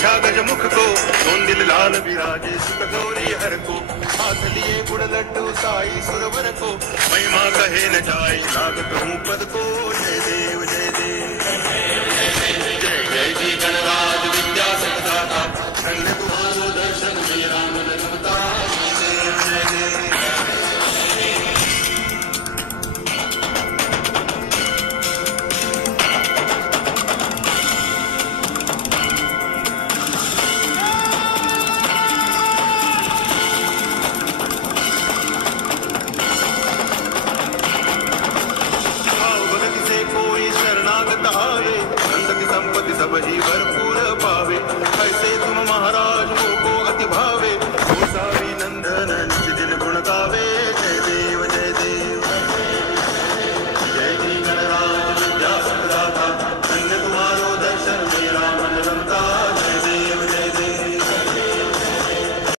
अच्छा गजमुख को, सोंदिल लाल विराजे सुख गौरी हर को, हाथ लिए गुड़ लड्डू साई सुरवर को, महिमा कहे न जाए लागत हूँ पद को। जय देव जय देव जय जय जी गणराज विद्या सदाता, धन्य तुमको दर्शन मेरा मन रमता। जय देव जय देव